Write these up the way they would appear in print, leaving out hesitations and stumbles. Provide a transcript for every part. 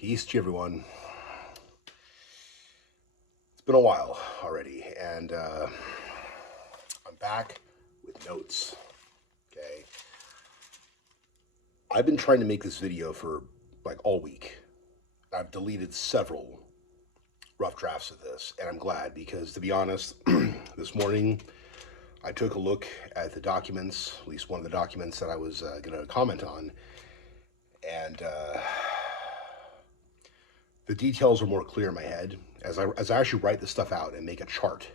Peace to everyone. It's been a while already, and I'm back with notes. Okay, I've been trying to make this video for like all week. I've deleted several rough drafts of this, and I'm glad because, to be honest, this morning I took a look at the documents, at least one of the documents that I was going to comment on, and the details are more clear in my head. As I actually write this stuff out and make a chart,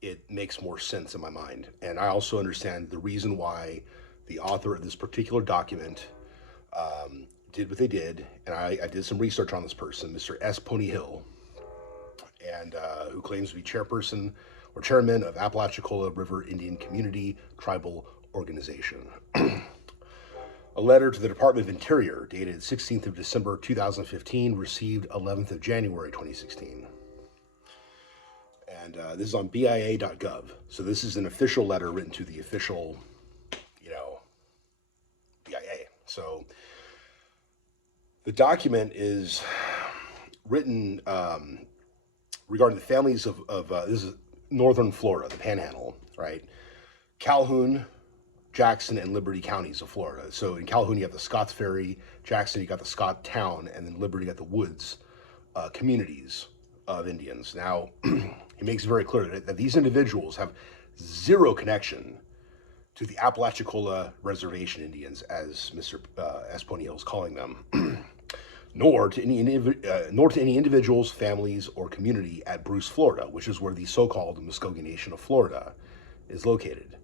it makes more sense in my mind. And I also understand the reason why the author of this particular document did what they did. And I did some research on this person, Mr. S. Pony Hill, and who claims to be chairperson or chairman of Apalachicola River Indian Community Tribal Organization. A letter to the Department of Interior dated 16th of December 2015, received 11th of January 2016. And this is on BIA.gov. So this is an official letter written to the official, BIA. So the document is written regarding the families of this is northern Florida, the Panhandle, right? Calhoun, Jackson, and Liberty counties of Florida. So in Calhoun, you have the Scotts Ferry, Jackson, you got the Scott Town, and then Liberty, you got the Woods communities of Indians. Now, he makes it very clear that these individuals have zero connection to the Apalachicola Reservation Indians, as Mr. S. Pony Hill is calling them, nor to any individuals, families, or community at Bruce, Florida, which is where the so-called Muskogee Nation of Florida is located.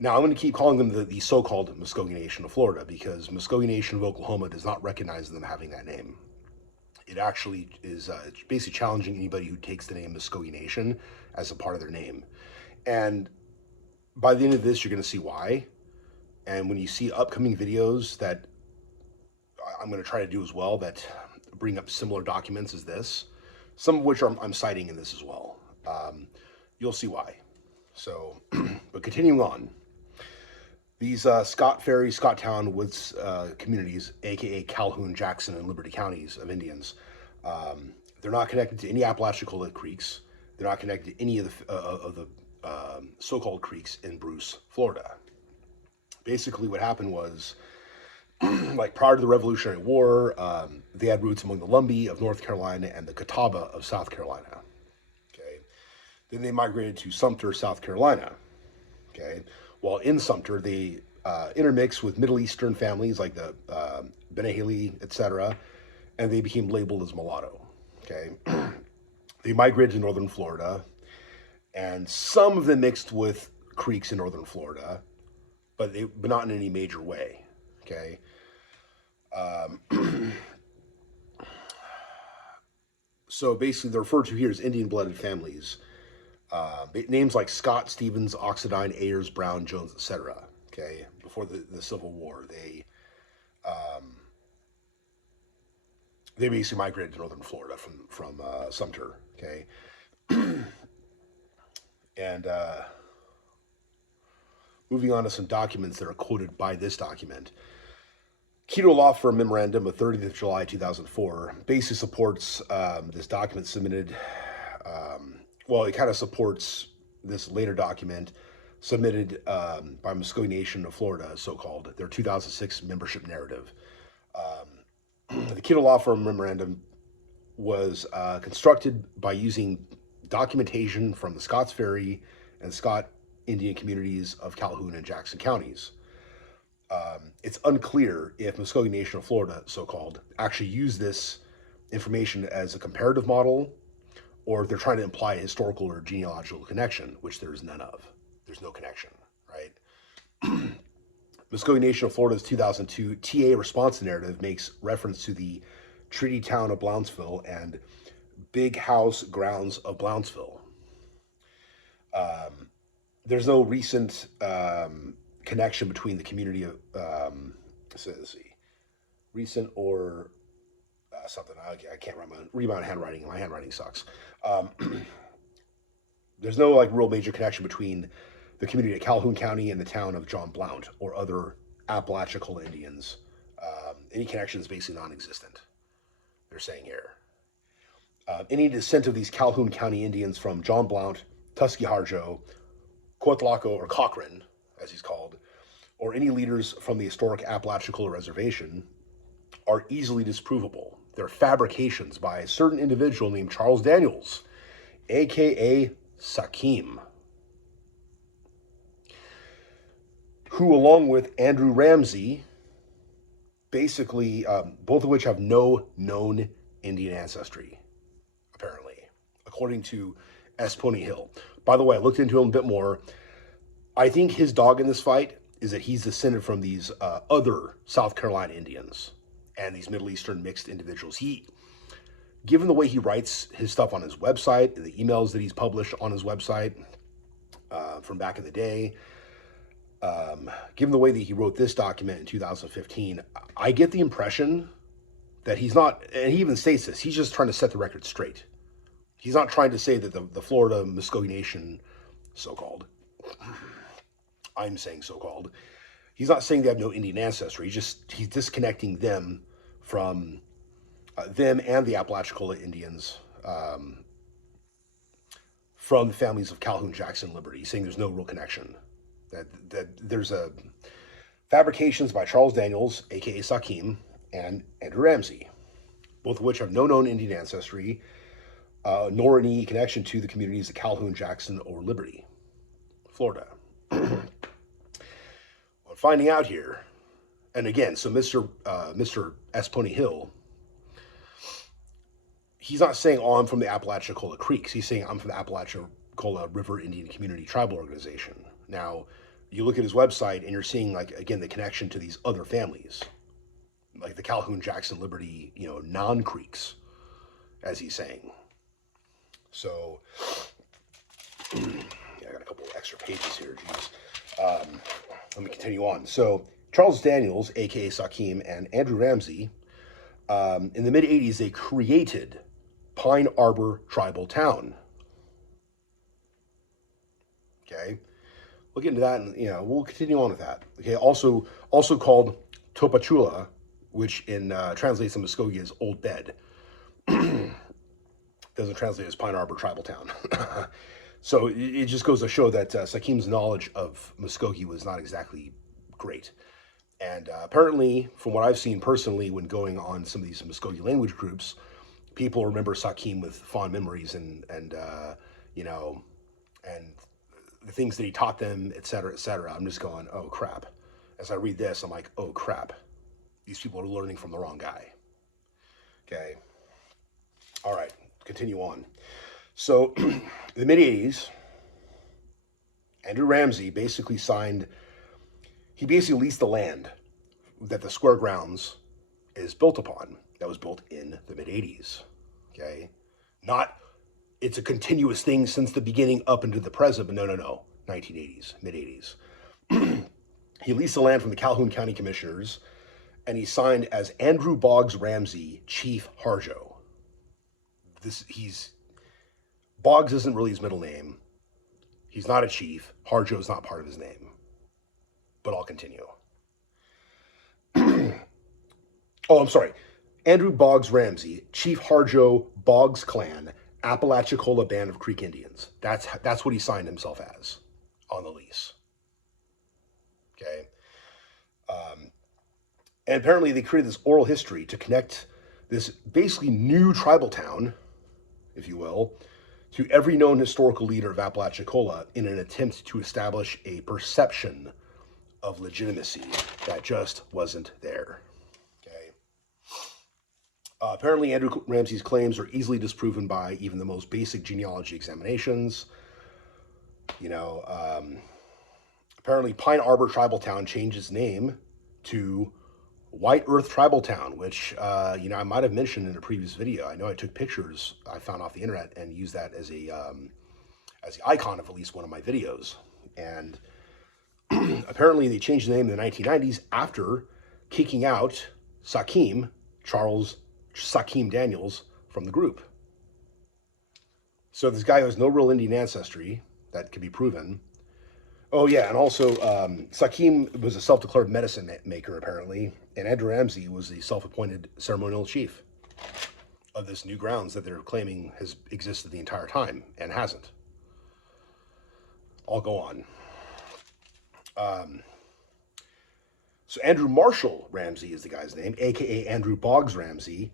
Now, I'm going to keep calling them the so-called Muskogee Nation of Florida because Muskogee Nation of Oklahoma does not recognize them having that name. It actually is basically challenging anybody who takes the name Muskogee Nation as a part of their name. And by the end of this, you're going to see why. And when you see upcoming videos that I'm going to try to do as well that bring up similar documents as this, some of which I'm citing in this as well, you'll see why. So, but continuing on. These Scott Ferry, Scott Town, Woods communities, aka Calhoun, Jackson, and Liberty counties of Indians, they're not connected to any Apalachicola creeks. They're not connected to any of the so-called creeks in Bruce, Florida. Basically, what happened was, like prior to the Revolutionary War, they had roots among the Lumbee of North Carolina and the Catawba of South Carolina. Okay, then they migrated to Sumter, South Carolina. Okay. While in Sumter, they intermixed with Middle Eastern families like the Benihili, etc., and they became labeled as mulatto. Okay, they migrated to northern Florida, and some of them mixed with Creeks in northern Florida, but not in any major way. Okay. So basically, they're referred to here as Indian-blooded families. Names like Scott, Stevens, Oxidine, Ayers, Brown, Jones, etc. Okay, before the Civil War, they basically migrated to northern Florida from Sumter. Okay, and moving on to some documents that are quoted by this document. Keto Law Firm Memorandum of 30th of July 2004 basically supports this document submitted. Well, it kind of supports this later document submitted by Muskogee Nation of Florida, so-called, their 2006 membership narrative. The Keto Law Firm Memorandum was constructed by using documentation from the Scotts Ferry and Scott Indian communities of Calhoun and Jackson counties. It's unclear if Muskogee Nation of Florida, so-called, actually used this information as a comparative model, or if they're trying to imply a historical or genealogical connection, which there is none of. There's no connection, right? Muskogee Nation of Florida's 2002 TA response narrative makes reference to the treaty town of Blounsville and Big House grounds of Blounsville. There's no recent connection between the community of, let's see, recent or something. I can't read my handwriting. My handwriting sucks. There's no real major connection between the community of Calhoun County and the town of John Blount or other Apalachicola Indians. Any connection is basically non-existent. they're saying here. Any descent of these Calhoun County Indians from John Blount, Tuskegee-Harjo, Coatlaco, or Cochrane, as he's called, or any leaders from the historic Apalachicola Reservation are easily disprovable. They're fabrications by a certain individual named Charles Daniels, aka Sakim, who, along with Andrew Ramsey, basically, both of which have no known Indian ancestry, apparently, according to S. Pony Hill. By the way, I looked into him a bit more. I think his dog in this fight is that he's descended from these other South Carolina Indians and these Middle Eastern mixed individuals. Given the way he writes his stuff on his website, the emails that he's published on his website from back in the day, given the way that he wrote this document in 2015, I get the impression that he's not, and he even states this, he's just trying to set the record straight. He's not trying to say that the Florida Muskogee Nation, so-called, I'm saying so-called, he's not saying they have no Indian ancestry. He's disconnecting them from them and the Apalachicola Indians from the families of Calhoun, Jackson, Liberty. He's saying there's no real connection. That there's fabrications by Charles Daniels, aka Sakim, and Andrew Ramsey, both of which have no known Indian ancestry, nor any connection to the communities of Calhoun, Jackson, or Liberty, Florida. Well, finding out here, and again, so Mr. S. Pony Hill, he's not saying, oh, I'm from the Apalachicola Creeks. He's saying, I'm from the Apalachicola River Indian Community Tribal Organization. Now, you look at his website and you're seeing, like, again, the connection to these other families, like the Calhoun, Jackson, Liberty, non-Creeks, as he's saying. So, yeah, I got a couple of extra pages here, geez. Let me continue on. So, Charles Daniels, aka Sakim, and Andrew Ramsey, in the mid-'80s, they created Pine Arbor Tribal Town. Okay, we'll get into that, and we'll continue on with that. Okay, also called Topachula, which in translates in Muskogee as Old Bed. Doesn't translate as Pine Arbor Tribal Town. So it just goes to show that Sakim's knowledge of Muskogee was not exactly great. And apparently, from what I've seen personally when going on some of these Muskogee language groups, people remember Sakim with fond memories and the things that he taught them, et cetera, et cetera. I'm just going, oh, crap. As I read this, I'm like, oh, crap. These people are learning from the wrong guy. Okay. All right. Continue on. So, in the mid-'80s, Andrew Ramsey basically leased the land that the Square Grounds is built upon. That was built in the mid-'80s. Okay? Not, it's a continuous thing since the beginning up into the present, but no. 1980s, mid-'80s. He leased the land from the Calhoun County Commissioners, and he signed as Andrew Boggs Ramsey, Chief Harjo. Boggs isn't really his middle name. He's not a chief. Harjo is not part of his name. But I'll continue. Oh, I'm sorry. Andrew Boggs Ramsey, Chief Harjo, Boggs Clan, Apalachicola Band of Creek Indians. That's what he signed himself as on the lease. Okay. And apparently they created this oral history to connect this basically new tribal town, if you will, to every known historical leader of Apalachicola in an attempt to establish a perception of legitimacy that just wasn't there. Okay. Apparently, Andrew Ramsey's claims are easily disproven by even the most basic genealogy examinations. Apparently, Pine Arbor Tribal Town changed its name to White Earth Tribal Town, which, I might have mentioned in a previous video. I know I took pictures I found off the internet and used that as the icon of at least one of my videos. And apparently they changed the name in the 1990s after kicking out Charles Sakim Daniels from the group. So this guy who has no real Indian ancestry that can be proven. Oh yeah, and also Sakim was a self-declared medicine maker apparently, and Andrew Ramsey was the self-appointed ceremonial chief. of this new grounds that they're claiming has existed the entire time and hasn't. I'll go on. So Andrew Marshall Ramsey is the guy's name, aka Andrew Boggs Ramsey,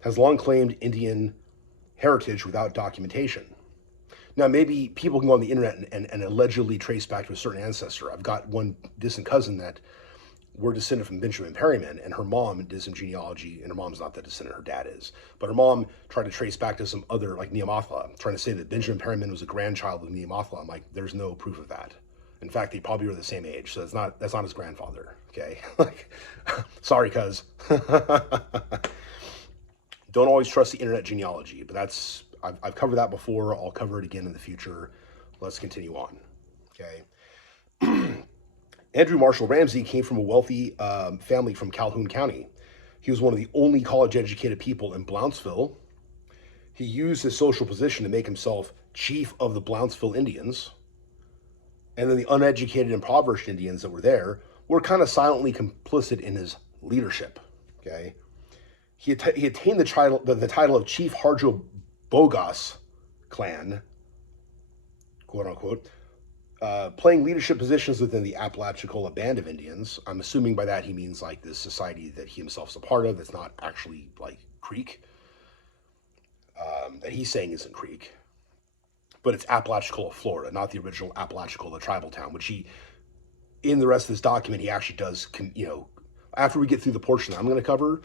has long claimed Indian heritage without documentation. Now, maybe people can go on the internet and allegedly trace back to a certain ancestor. I've got one distant cousin that we're descended from Benjamin Perryman, and her mom did some genealogy, and her mom's not that descendant, her dad is. But her mom tried to trace back to some other, like Neamathla, trying to say that Benjamin Perryman was a grandchild of Neamathla. I'm like, there's no proof of that. In fact, they probably were the same age, so that's not his grandfather, okay? Like, sorry, cuz. Don't always trust the internet genealogy, but I've covered that before. I'll cover it again in the future. Let's continue on, okay? Andrew Marshall Ramsey came from a wealthy family from Calhoun County. He was one of the only college-educated people in Blountsville. He used his social position to make himself chief of the Blountsville Indians. And then the uneducated, impoverished Indians that were there were kind of silently complicit in his leadership, okay? He attained the title of Chief Harjo Bogas clan, quote unquote, playing leadership positions within the Apalachicola Band of Indians. I'm assuming by that he means like this society that he himself is a part of that's not actually like Creek, that he's saying isn't Creek. But it's Apalachicola, Florida, not the original Apalachicola tribal town, which he, in the rest of this document, he actually does, after we get through the portion that I'm going to cover,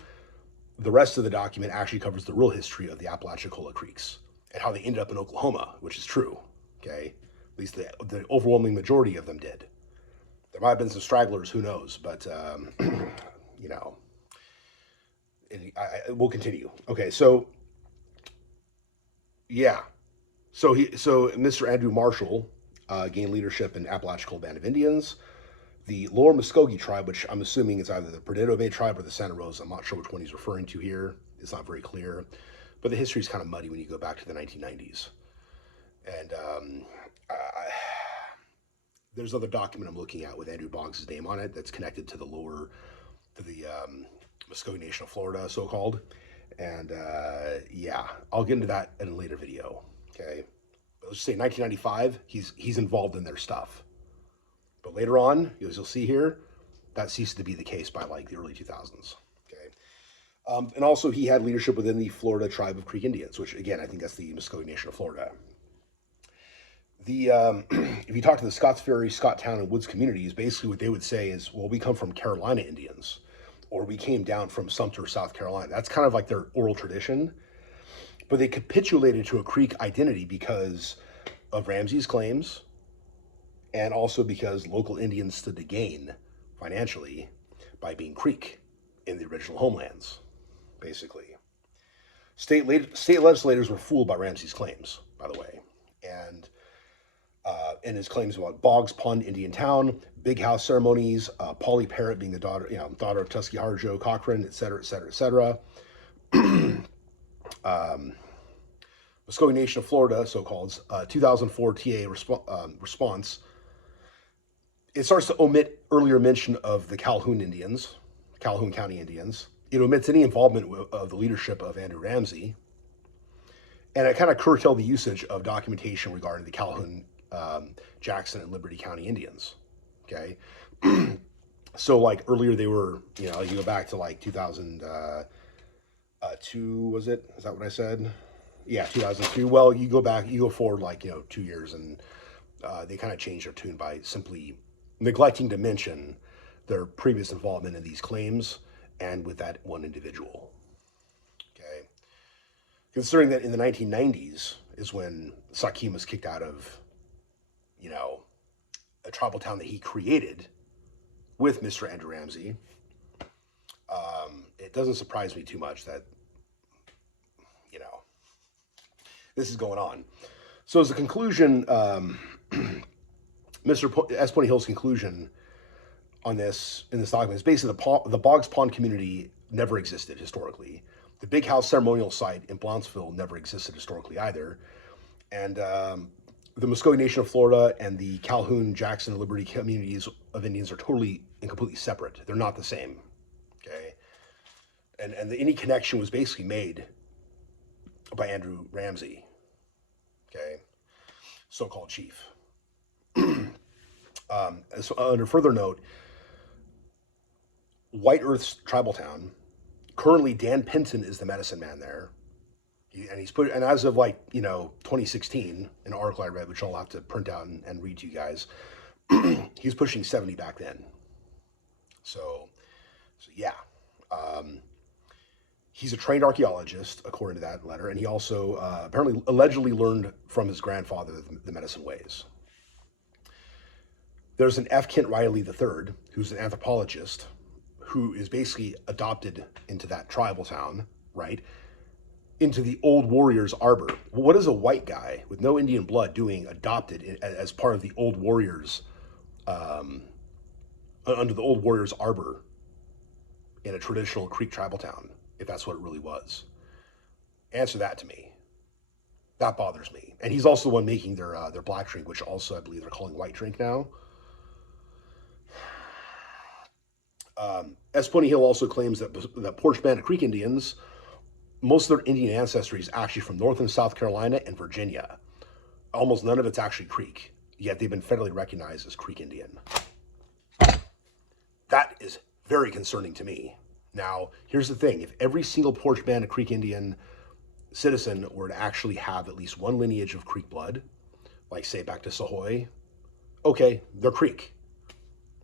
the rest of the document actually covers the real history of the Apalachicola Creeks and how they ended up in Oklahoma, which is true, okay? At least the overwhelming majority of them did. There might have been some stragglers, who knows, but, we'll continue. Okay, so, yeah. So Mr. Andrew Marshall gained leadership in Apalachicola Band of Indians, the Lower Muskogee tribe, which I'm assuming is either the Perdido Bay tribe or the Santa Rosa. I'm not sure which one he's referring to here. It's not very clear, but the history is kind of muddy when you go back to the 1990s. And there's another document I'm looking at with Andrew Boggs' name on it that's connected to the Muskogee Nation of Florida, so-called. And yeah, I'll get into that in a later video. Okay, but let's just say 1995, he's involved in their stuff. But later on, as you'll see here, that ceased to be the case by like the early 2000s. Okay, and also he had leadership within the Florida tribe of Creek Indians, which again, I think that's the Muskogee Nation of Florida. If you talk to the Scotts Ferry, Scotttown, and Woods communities, basically what they would say is, well, we come from Carolina Indians, or we came down from Sumter, South Carolina. That's kind of like their oral tradition. But they capitulated to a Creek identity because of Ramsey's claims, and also because local Indians stood to gain financially by being Creek in the original homelands, basically. State legislators were fooled by Ramsey's claims, by the way, and his claims about Boggs Pond Indian Town, big house ceremonies, Polly Parrott being the daughter of Tuskegee Harjo Cochran, et cetera, et cetera, et cetera. Muskogee Nation of Florida, so-called, 2004 TA response, it starts to omit earlier mention of the Calhoun County Indians. It omits any involvement of the leadership of Andrew Ramsey. And it kind of curtailed the usage of documentation regarding the Calhoun, Jackson, and Liberty County Indians, okay? So, like, earlier they were, you go back to, like, 2002, was it? Is that what I said? Yeah, 2002. Well, you go forward, like, 2 years, and they kind of changed their tune by simply neglecting to mention their previous involvement in these claims and with that one individual, okay? Considering that in the 1990s is when Sakim was kicked out of, a tribal town that he created with Mr. Andrew Ramsey, it doesn't surprise me too much that, this is going on. So as a conclusion, Mr. S. Pony Hill's conclusion on this, in this document, is basically the Boggs Pond community never existed historically. The Big House ceremonial site in Blountsville never existed historically either. And the Muskogee Nation of Florida and the Calhoun, Jackson, and Liberty communities of Indians are totally and completely separate. They're not the same, okay? And any connection was basically made by Andrew Ramsey, okay, so-called chief. So under further note, White Earth's tribal town, currently Dan Penton is the medicine man there. And as of 2016, an article I read, which I'll have to print out and read to you guys, he's pushing 70 back then. So yeah. He's a trained archaeologist, according to that letter, and he also apparently allegedly learned from his grandfather the medicine ways. There's an F. Kent Riley III, who's an anthropologist, who is basically adopted into that tribal town, right? Into the old warriors' arbor. What is a white guy with no Indian blood doing adopted as part of the old warriors, under the old warriors' arbor in a traditional Creek tribal town, if that's what it really was? Answer that to me. That bothers me. And he's also the one making their black drink, which also I believe they're calling white drink now. S. Pony Hill also claims that Porch Bandit Creek Indians, most of their Indian ancestry is actually from North and South Carolina and Virginia. Almost none of it's actually Creek, yet they've been federally recognized as Creek Indian. That is very concerning to me. Now, here's the thing. If every single Porch Bandit Creek Indian citizen were to actually have at least one lineage of Creek blood, like say back to Sahoy, okay, they're Creek.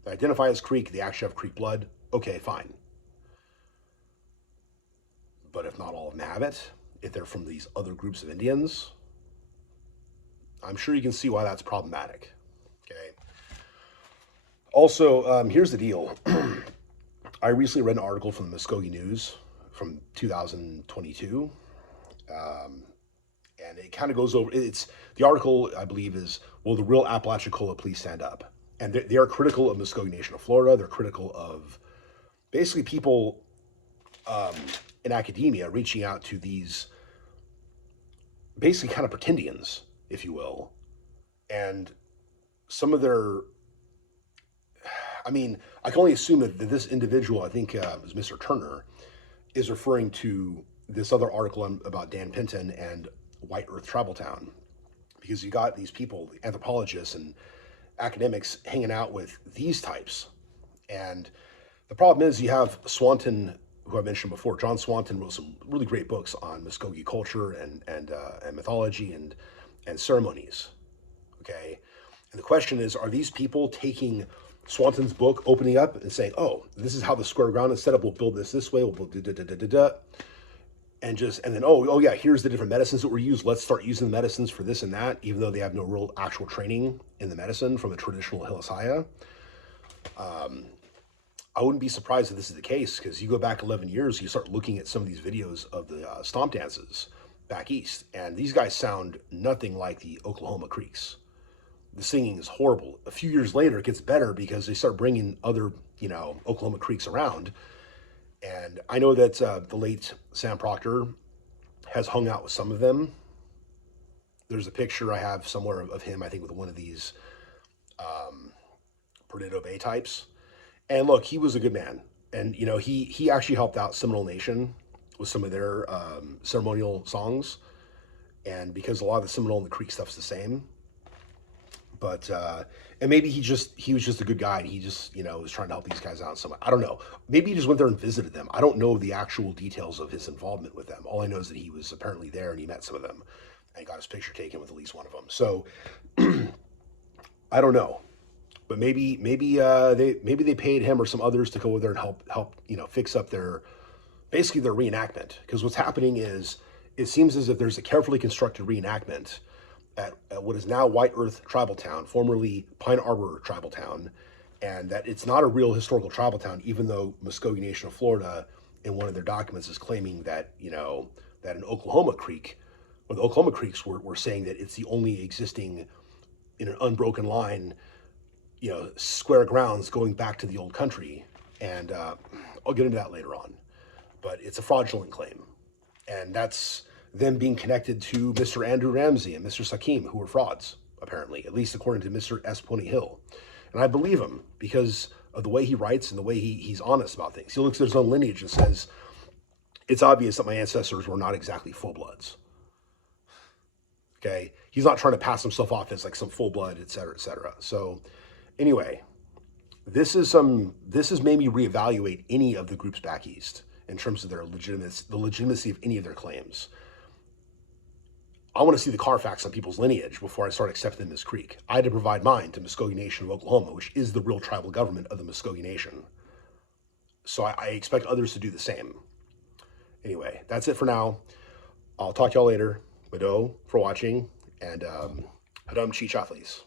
They identify as Creek, they actually have Creek blood, okay, fine. But if not all of them have it, if they're from these other groups of Indians, I'm sure you can see why that's problematic, okay? Also, here's the deal. I recently read an article from the Muskogee News from 2022, and it kind of goes over, the article, I believe, is, will the real Apalachicola please stand up? And they are critical of Muskogee Nation of Florida. They're critical of basically people in academia reaching out to these basically kind of pretendians, if you will. And some of their, I mean, I can only assume that this individual, I think it was Mr. Turner, is referring to this other article about Dan Penton and White Earth Tribal Town. Because you got these people, anthropologists and academics, hanging out with these types. And the problem is you have Swanton, who I mentioned before. John Swanton wrote some really great books on Muskogee culture and mythology and ceremonies, okay? And the question is, are these people taking Swanton's book, opening up and saying, oh, this is how the square ground is set up, we'll build this way, we'll build da-da-da-da-da-da, and then, oh yeah, here's the different medicines that were used, let's start using the medicines for this and that, even though they have no real actual training in the medicine from the traditional Hilasaya. I wouldn't be surprised if this is the case, because you go back 11 years, you start looking at some of these videos of the stomp dances back east, and these guys sound nothing like the Oklahoma Creeks. The singing is horrible. A few years later, it gets better because they start bringing other, Oklahoma Creeks around. And I know that the late Sam Proctor has hung out with some of them. There's a picture I have somewhere of him, I think, with one of these Perdido Bay types. And look, he was a good man. And, he actually helped out Seminole Nation with some of their ceremonial songs. And because a lot of the Seminole and the Creek stuff's the same. But, and maybe he was just a good guy. And he just, was trying to help these guys out somewhere. I don't know. Maybe he just went there and visited them. I don't know the actual details of his involvement with them. All I know is that he was apparently there and he met some of them and got his picture taken with at least one of them. So I don't know. But maybe they paid him or some others to go over there and help fix up their reenactment. Because what's happening is, it seems as if there's a carefully constructed reenactment at what is now White Earth Tribal Town, formerly Pine Arbor Tribal Town, and that it's not a real historical tribal town, even though Muskogee Nation of Florida, in one of their documents, is claiming that that in Oklahoma Creek, or the Oklahoma Creeks were saying that it's the only existing in an unbroken line, square grounds going back to the old country. And I'll get into that later on. But it's a fraudulent claim. And that's them being connected to Mr. Andrew Ramsey and Mr. Sakim, who were frauds, apparently, at least according to Mr. S. Pony Hill. And I believe him because of the way he writes and the way he's honest about things. He looks at his own lineage and says, it's obvious that my ancestors were not exactly full-bloods. Okay, he's not trying to pass himself off as like some full blood, et cetera, et cetera. So anyway, this has made me reevaluate any of the groups back east in terms of their legitimacy of any of their claims. I want to see the Carfax on people's lineage before I start accepting them as Creek. I had to provide mine to Muskogee Nation of Oklahoma, which is the real tribal government of the Muskogee Nation. So I expect others to do the same. Anyway, that's it for now. I'll talk to y'all later. Mado for watching, and Hadam Chi Chathleys.